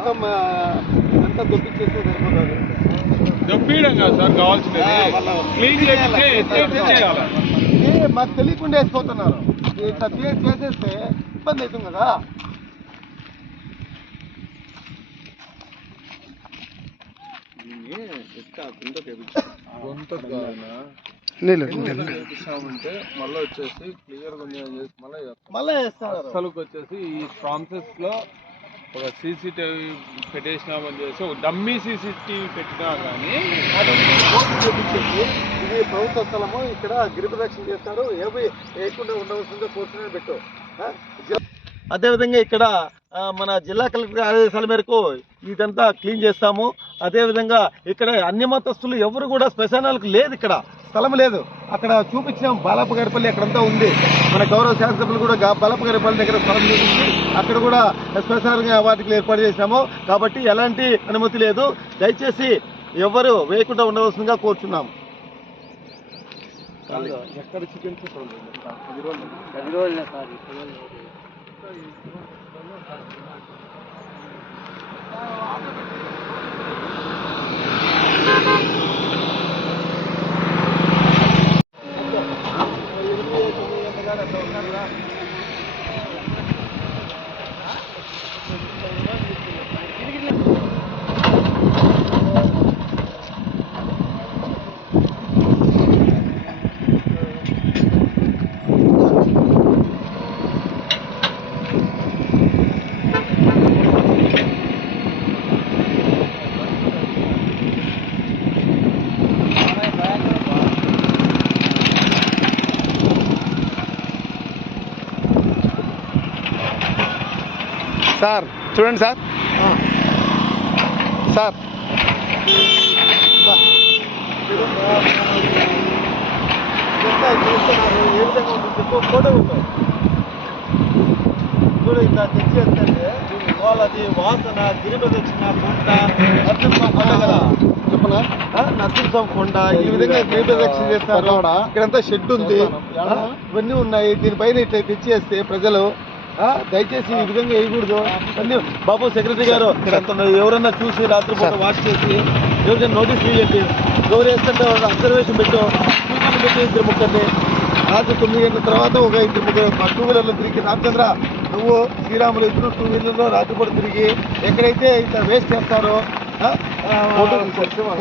మొత్తం అంతా దొప్పించేస్తే సరిపోతుంది. దొబ్బీయడం కాదు సార్ కావాల్సింది, క్లీన్ చేయాలి. మాకు తెలియకుండా వేసిపోతున్నారు. ఇట్లా చేసేస్తే ఇబ్బంది అవుతుంది కదా. ఉంటే మళ్ళీ వచ్చేసి క్లియర్ మళ్ళీ వేస్తారు. అసలుకి వచ్చేసి ఈ ప్రాసెస్ లో ఒక సీసీటీవీ పెట్టేసినామని చేసి ఒక డమ్మీ సీసీటీవీ పెట్టినా కానీ ఇది ప్రభుత్వ స్థలము, ఇక్కడ గిరి ప్రదక్షిణ చేస్తారు. ఏవి వేయకుండా ఉండవలసిందో కోర్టునే పెట్టు. అదేవిధంగా ఇక్కడ మన జిల్లా కలెక్టర్ ఆదేశాల మేరకు ఇదంతా క్లీన్ చేస్తాము. అదేవిధంగా ఇక్కడ అన్ని మతస్థులు ఎవరు కూడా శ్మశానాలకు లేదు, ఇక్కడ స్థలం లేదు. అక్కడ చూపించాం బాలపగారిపల్లి అక్కడంతా ఉంది. మన గౌరవ శాసనసభ్యులు కూడా బాలపగారిపల్లి దగ్గర స్థలం చూపించి అక్కడ కూడా శ్మశానంగా వాటికి ఏర్పాటు చేసినాము. కాబట్టి ఎలాంటి అనుమతి లేదు. దయచేసి ఎవరు వేయకుండా ఉండవలసిందిగా కోరుచున్నాము. ఎక్కడ చికెన్ సార్ చూడండి సార్, సార్ ఏ విధంగా ఉంటుంది చెప్పు. ఫోటో ఉంటాం చూడు, ఇట్లా తెచ్చేస్తే వాళ్ళది వాసన, గిరి ప్రదక్షిణ కొండ, నరసింహం కొండ కదా చెప్పనా, నరసింహం కొండ, ఈ విధంగా గిరి ప్రదక్షిణ చేస్తారు. ఇక్కడంతా షెడ్ ఉంది, ఇవన్నీ ఉన్నాయి. దీనిపైన ఇట్లా తెచ్చేస్తే ప్రజలు దయచేసి ఈ విధంగా వేయకూడదు. అన్ని బాబు సెక్రటరీ గారు ఎవరన్నా చూసి రాత్రిపూట వాచ్ చేసి ఎవరైనా నోటీస్ ఇవ్వండి. ఎవరు వేస్తుంటే అబ్జర్వేషన్ పెట్టు, చూసి పెట్టి ఇద్దరు ముక్కర్ని రాత్రి 9 గంటల తర్వాత ఒక ఇద్దరు ముగ్గురు 2 వీలర్లో తిరిగి, రామచంద్ర నువ్వు శ్రీరాములు ఇద్దరు 2 వీలర్లో రాత్రిపూట తిరిగి ఎక్కడైతే ఇట్లా వేస్ట్ చేస్తారో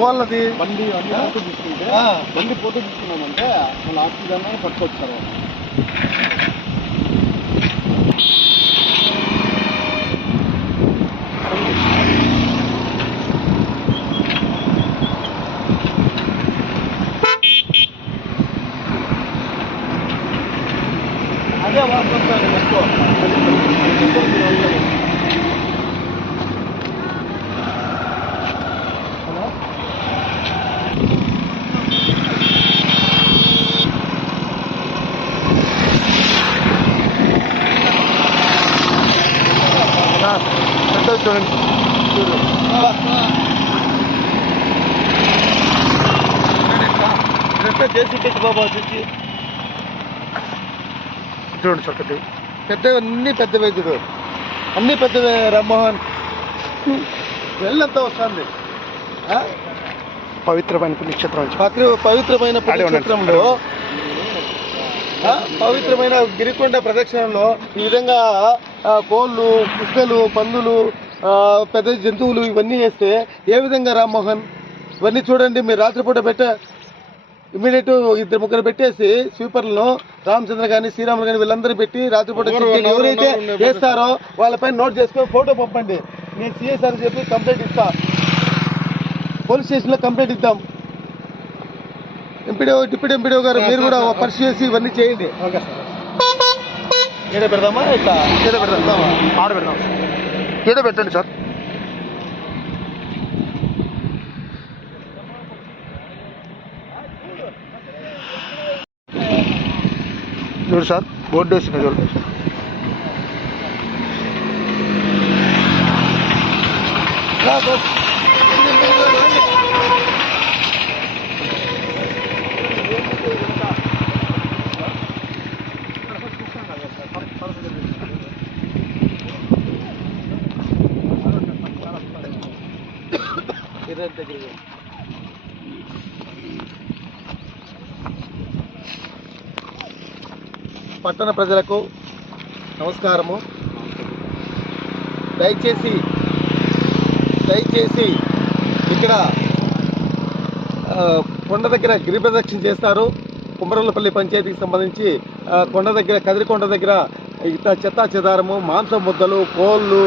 వాళ్ళది బండి ఫోటో తీసుకున్నామంటే మన ఆఫీస్ పట్టుకొచ్చారు. అదే వాస్తవం ఎక్కువ. చూడండి చేసి పెట్టి బాబా వచ్చి చూడండి చక్కటి పెద్దవి, అన్ని పెద్దవే చూడు, అన్ని పెద్దవే. రామ్మోహన్ వెళ్ళంతా వస్తుంది. పవిత్రమైన పుణ్యక్షేత్రం, పవిత్రమైన పుణ్యక్షేత్రంలో పవిత్రమైన గిరికొండ ప్రదక్షిణలో ఈ విధంగా కోళ్ళు, కుక్కలు, పందులు, పెద్ద జంతువులు ఇవన్నీ వేస్తే ఏ విధంగా రామ్మోహన్? ఇవన్నీ చూడండి మీరు రాత్రిపూట ఇమీడియట్ 2-3 పెట్టేసి స్వీపర్లను రామచంద్ర కానీ శ్రీరాములు కానీ వీళ్ళందరూ పెట్టి రాత్రిపూట ఎవరైతే వేస్తారో వాళ్ళపైన నోట్ చేసుకొని ఫోటో పంపండి. నేను సిఎస్ఆర్ చెప్పి కంప్లైంట్ ఇస్తా, పోలీస్ స్టేషన్లో కంప్లైంట్ ఇద్దాం. డిప్యూటీ ఎంపీడీఓ గారు మీరు కూడా పరిశీలి చేసి ఇవన్నీ చేయండి. ఏదో పెడదామా, ఇట్లా ఏదో పెడదాం, ఆడ పెడదాం, ఏదో పెట్టండి సార్. చూడు సార్, బోర్డు వేసిన చూడండి. పట్టణ ప్రజలకు నమస్కారము. దయచేసి ఇక్కడ కొండ దగ్గర గిరి ప్రదక్షిణ చేస్తారు. కుమరలపల్లి పంచాయతీకి సంబంధించి కొండ దగ్గర, కదిరికొండ దగ్గర ఇట్లా చెత్తా చెదారము, మాంసం ముద్దలు, కోళ్ళు,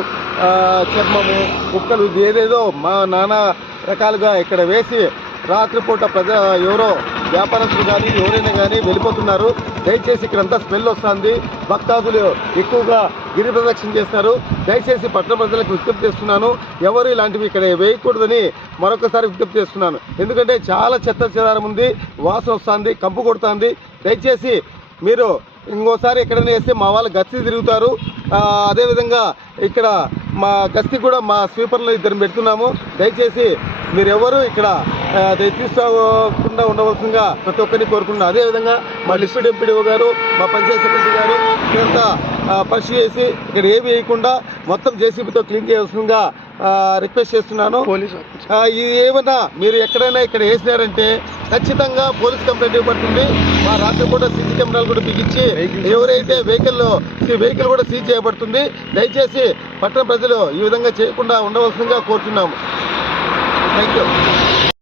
చర్మము, కుక్కలు, ఏదేదో నానా రకాలుగా ఇక్కడ వేసి రాత్రిపూట ఎవరో వ్యాపారస్తులు కానీ ఎవరైనా కానీ వెళ్ళిపోతున్నారు. దయచేసి ఇక్కడంతా స్మెల్ వస్తుంది. భక్తాదులు ఎక్కువగా గిరి ప్రదక్షిణ చేస్తారు. దయచేసి పట్టణ ప్రజలకు విజ్ఞప్తి చేస్తున్నాను, ఎవరు ఇలాంటివి ఇక్కడ వేయకూడదని మరొకసారి విజ్ఞప్తి చేస్తున్నాను. ఎందుకంటే చాలా చెత్త చెదారం ఉంది, వాసన వస్తుంది, కంపు కొడుతుంది. దయచేసి మీరు ఇంకోసారి ఎక్కడైనా వేస్తే మా వాళ్ళు గస్తీ తిరుగుతారు. అదేవిధంగా ఇక్కడ మా గస్తీ కూడా మా స్వీపర్లు ఇద్దరు పెడుతున్నాము. దయచేసి మీరెవరు ఇక్కడ తీసుకోకుండా ఉండవలసిందిగా ప్రతి ఒక్కరిని కోరుకుంటున్నాను. అదేవిధంగా మా డిప్యూటీ ఎంపీడీఓ గారు, మా పంచాయత్ సెక్రటరీ గారు ఇదంతా పరిశీలి చేసి ఇక్కడ ఏమి వేయకుండా మొత్తం జేసీబీతో క్లీన్ చేయవలసిందిగా రిక్వెస్ట్ చేస్తున్నాను. ఇది ఏమన్నా మీరు ఎక్కడైనా ఇక్కడ వేసినారంటే ఖచ్చితంగా పోలీస్ కంప్లైంట్ ఇవ్వబడుతుంది. మా రాత్రిపూట సీసీ కెమెరాలు కూడా బిగించి ఎవరైతే వెహికల్ కూడా సీజ్ చేయబడుతుంది. దయచేసి పట్టణ ప్రజలు ఈ విధంగా చేయకుండా ఉండవలసిందిగా కోరుతున్నాము. Thank you.